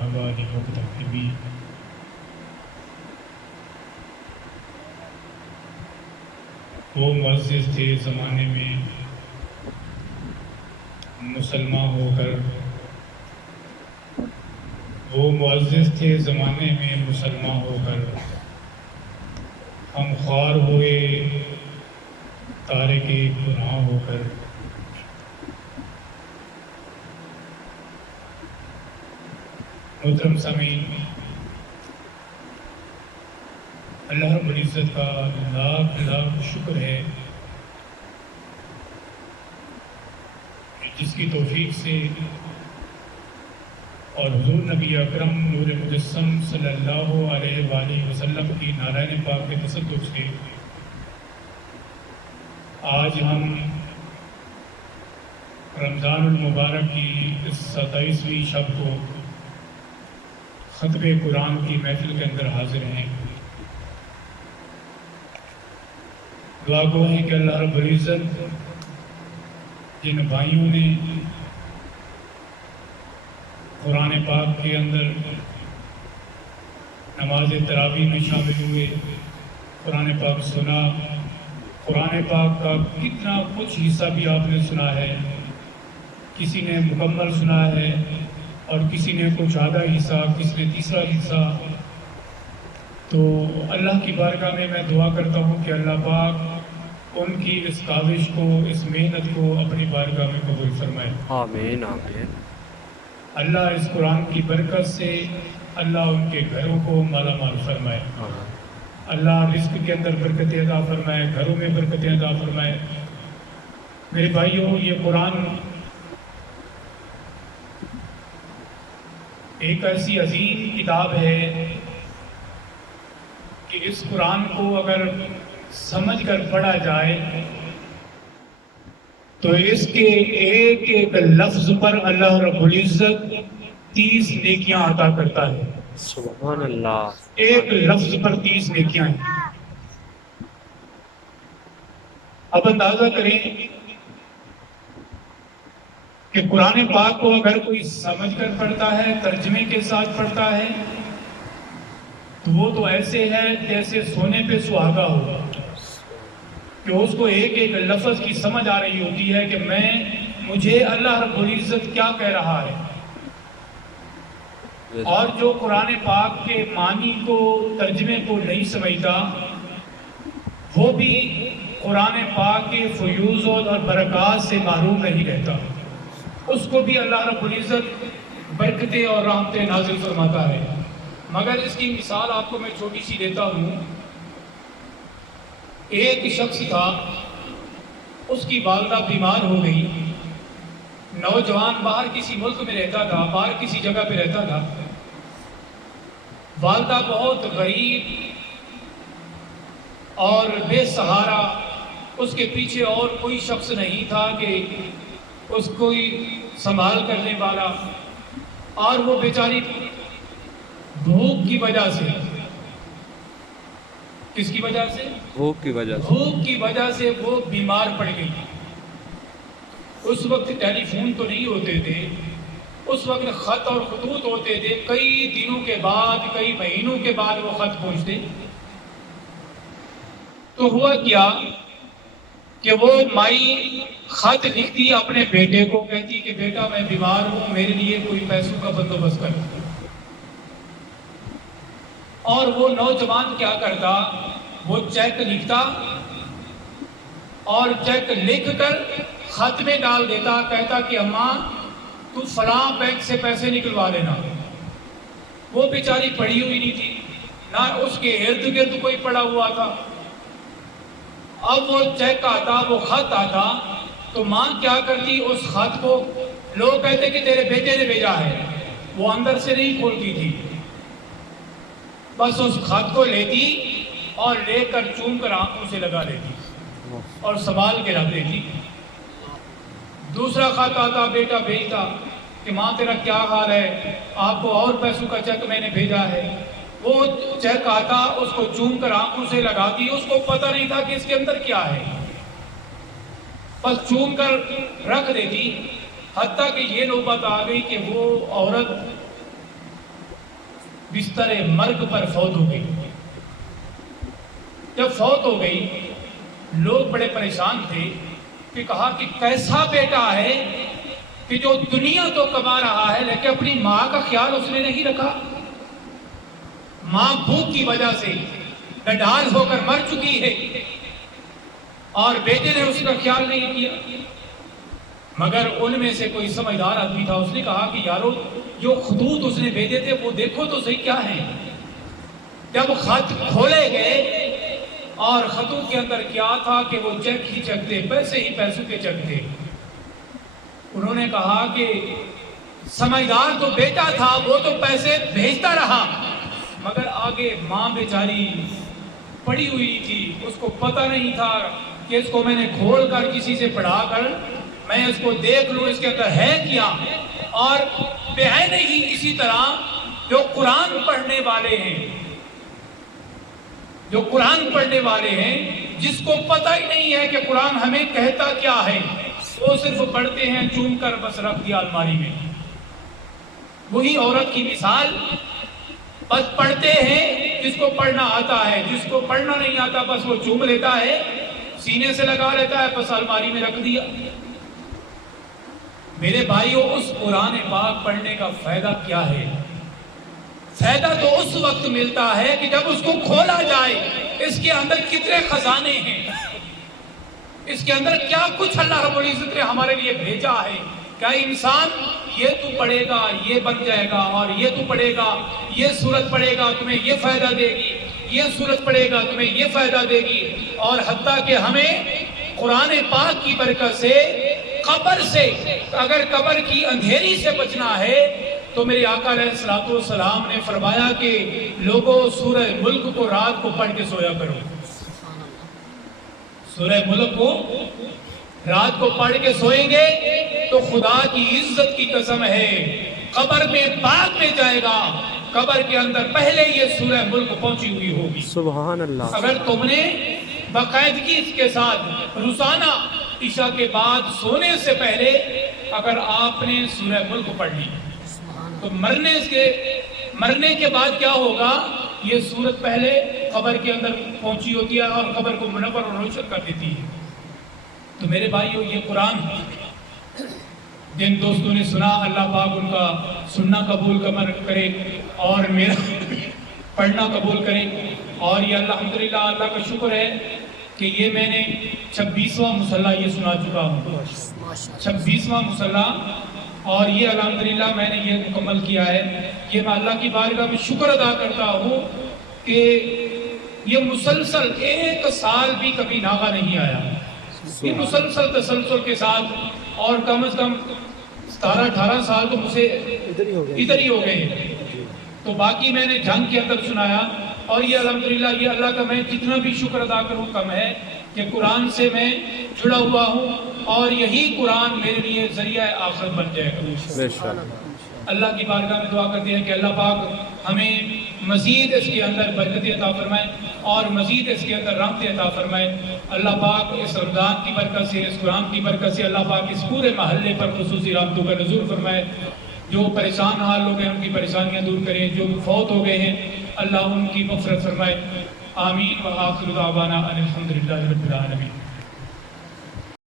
آبادك وتكتبي وہ معزز تھے زمانے میں مسلمان ہو کر، وہ معزز تھے زمانے میں مسلمان ہو کر، ہم خوار ہوئے تارک گناہ ہو کر۔ محترم سامعین، اللہ رب العزت کا لاکھ لاکھ شکر ہے کہ جس کی توفیق سے اور حضور نبی اکرم نور مجسم صلی اللہ علیہ وآلہ وسلم کی نارائن پاک کے تصدق سے آج ہم رمضان المبارک کی اس 27ویں شب کو ختم قرآن کی محفل کے اندر حاضر ہیں۔ دعا گو ہے کہ اللہ رب العزت جن بھائیوں نے قرآن پاک کے اندر نماز تراویح میں شامل ہوئے، قرآن پاک سنا، قرآن پاک کا کتنا کچھ حصہ بھی آپ نے سنا ہے، کسی نے مکمل سنا ہے اور کسی نے کچھ آدھا حصہ، کسی نے تیسرا حصہ۔ تو اللہ کی بارگاہ میں دعا کرتا ہوں کہ اللہ پاک ان کی اس کاوش کو، اس محنت کو اپنی بارگاہ میں قبول فرمائے۔ آمین آمین۔ اللہ اس قرآن کی برکت سے اللہ ان کے گھروں کو مالا مال فرمائے، اللہ رزق کے اندر برکتیں عطا فرمائے، گھروں میں برکتیں عطا فرمائے۔ میرے بھائیوں، یہ قرآن ایک ایسی عظیم کتاب ہے کہ اس قرآن کو اگر سمجھ کر پڑھا جائے تو اس کے ایک ایک لفظ پر اللہ رب العزت 30 نیکیاں عطا کرتا ہے۔ سبحان اللہ۔ ایک لفظ پر 30 نیکیاں ہیں۔ اب اندازہ کریں کہ قرآن پاک کو اگر کوئی سمجھ کر پڑھتا ہے، ترجمے کے ساتھ پڑھتا ہے، تو وہ تو ایسے ہے جیسے سونے پہ سہاگا ہو، کہ اس کو ایک ایک لفظ کی سمجھ آ رہی ہوتی ہے کہ مجھے اللہ رب العزت کیا کہہ رہا ہے۔ اور جو قرآن پاک کے معنی کو، ترجمے کو نہیں سمجھتا، وہ بھی قرآن پاک کے فیوض اور برکات سے محروم نہیں رہتا، اس کو بھی اللہ رب العزت برکتیں اور رحمتیں نازل فرماتا ہے۔ مگر اس کی مثال آپ کو میں چھوٹی سی دیتا ہوں۔ ایک شخص تھا، اس کی والدہ بیمار ہو گئی، نوجوان باہر کسی ملک میں رہتا تھا، باہر کسی جگہ پہ رہتا تھا، والدہ بہت غریب اور بے سہارا، اس کے پیچھے اور کوئی شخص نہیں تھا کہ اس کو سنبھال کرنے والا، اور وہ بیچاری بھوک کی وجہ سے، کس کی وجہ سے؟ بھوک کی وجہ سے، بھوک کی وجہ سے وہ بیمار پڑ گئی۔ اس وقت ٹیلی فون تو نہیں ہوتے تھے، اس وقت خط اور خطوط ہوتے تھے، کئی دنوں کے بعد، کئی مہینوں کے بعد وہ خط پہنچتے۔ تو ہوا کیا کہ وہ مائی خط لکھتی اپنے بیٹے کو، کہتی کہ بیٹا میں بیمار ہوں، میرے لیے کوئی پیسوں کا بندوبست کر۔ اور وہ نوجوان کیا کرتا، وہ چیک لکھتا اور چیک لکھ کر خط میں ڈال دیتا، کہتا کہ اماں تو فلاں بینک سے پیسے نکلوا لینا۔ وہ بیچاری پڑھی ہوئی نہیں تھی، نہ اس کے ارد گرد کوئی پڑھا ہوا تھا۔ اب وہ چیک آتا، وہ خط آتا، تو ماں کیا کرتی، اس خط کو، لوگ کہتے کہ تیرے بیٹے نے بھیجا ہے، وہ اندر سے نہیں کھولتی تھی، بس اس خط کو لیتی اور لے کر چوم کر آنکھوں سے لگا لیتی اور سنبھال کے رکھ دیتی۔ دوسرا خط آتا، بیٹا بھیجتا کہ ماں تیرا کیا حال ہے، آپ کو اور پیسوں کا چیک میں نے بھیجا ہے۔ وہ چیک آتا، اس کو چوم کر آنکھوں سے لگاتی، اس کو پتہ نہیں تھا کہ اس کے اندر کیا ہے، بس چوم کر رکھ دیتی۔ حتیٰ کہ یہ نوبت آ گئی کہ وہ عورت बिस्तर मर्ग पर फौत हो गई। जब फौत हो गई, लोग बड़े परेशान थे कि कहा कि कैसा बेटा है कि जो दुनिया तो कमा रहा है लेकिन अपनी माँ का ख्याल उसने नहीं रखा। माँ भूख की वजह से नडाल होकर मर चुकी है और बेटे ने उसका ख्याल नहीं किया। मगर उनमें से कोई समझदार आदमी था, उसने कहा कि यारो जो खतूत उसने भेजे थे वो देखो तो सही क्या है। जब खत खोले गए और खतों के अंदर क्या था कि वो चेक ही चेक थे, पैसे ही पैसों के चेक थे। उन्होंने कहा कि समझदार तो बेटा था, वो तो पैसे भेजता रहा, मगर आगे माँ बेचारी पड़ी हुई थी, उसको पता नहीं था कि इसको मैंने खोल कर किसी से पढ़ा कर मैं इसको देख लूँ इसके अंदर है क्या। और बहन ही इसी तरह जो कुरान पढ़ने वाले हैं, जो कुरान पढ़ने वाले हैं, जिसको पता ही नहीं है कि कुरान हमें कहता क्या है, वो सिर्फ पढ़ते हैं चूम कर बस रख दिया अलमारी में। वही औरत की मिसाल, बस पढ़ते हैं जिसको पढ़ना आता है, जिसको पढ़ना नहीं आता बस वो चूम लेता है, सीने से लगा लेता है, बस अलमारी में रख दिया। मेरे भाइयों, उस कुरान पाक पढ़ने का फायदा क्या है? फायदा तो उस वक्त मिलता है कि जब उसको खोला जाए, इसके अंदर कितने खजाने हैं, इसके अंदर क्या कुछ अल्लाह रब्बुल इज्जत ने हमारे लिए भेजा है। क्या इंसान ये तू पढ़ेगा ये बन जाएगा, और ये तू पढ़ेगा ये सूरत पढ़ेगा तुम्हें ये फायदा देगी, ये सूरत पढ़ेगा तुम्हें ये फायदा देगी। और हत्ता कि हमें कुरान पाक की बरकत से कब्र से, अगर कब्र की अंधेरी से बचना है तो मेरे आका अलैहिस्सलातु वस्सलाम ने फरमाया कि लोगों सूरह मुल्क को रात को पढ़ के सोया करो। सूरह मुल्क को रात को पढ़ के सोएंगे तो खुदा की इज्जत की कसम है कब्र में बाद में जाएगा, कब्र के अंदर पहले ये सूरह मुल्क पहुंची हुई होगी। सुभान अल्लाह। अगर तुमने बाकायदगी के साथ रोजाना ईशा के बाद सोने से पहले अगर आपने सूरह मुल्क पढ़ ली तो मरने के बाद क्या होगा, ये सूरत पहले कब्र के अंदर पहुंची होती है और कब्र को मुनव्वर और रोशन कर देती है। तो मेरे भाइयों, ये कुरान जिन दोस्तों ने सुना, अल्लाह पाक उनका सुनना कबूल करे और मेरा पढ़ना कबूल करे। और ये अल्हम्दुलिल्लाह अल्लाह का शुक्र है कि ये मैंने 26वां मुसल्ला ये सुना चुका हूँ, 26वां मुसल्ला, और ये अल्हम्दुलिल्लाह मैंने ये मुकम्मल किया है। ये मैं अल्लाह की बारगाह में शुक्र अदा करता हूँ कि ये मुसलसल एक साल भी कभी नागा नहीं आया, ये मुसलसल तसलसल के साथ, और कम से कम 17-18 साल तो मुझे इधर ही हो गए। तो बाकी मैंने जंग के अंदर सुनाया, और ये अल्हम्दुलिल्लाह ये अल्लाह का मैं जितना भी शुक्र अदा करूँ कम है कि कुरान से मैं जुड़ा हुआ हूँ और यही कुरान मेरे लिए ज़रिया आखिरत बन जाएगा। अल्लाह की बारगाह में दुआ करते हैं कि अल्लाह पाक हमें मज़ीद इसके अंदर बरकतें अता फरमाए और मज़ीद इसके अंदर रहमतें अता फरमाए। अल्लाह पाक इस रमज़ान की बरकत से, इस कुरान की बरकत से अल्लाह पाक इस पूरे महल्ले पर खुसूसी रहमतों का नुज़ूल फरमाए। जो परेशान हाल लोग हैं उनकी परेशानियाँ दूर करें, जो फौत हो गए हैं अल्लाह उनकी मग़फ़िरत फरमाए। आमीन व आखिरु दावाना अनिल हम्दुलिल्लाहि रब्बिल आलमीन।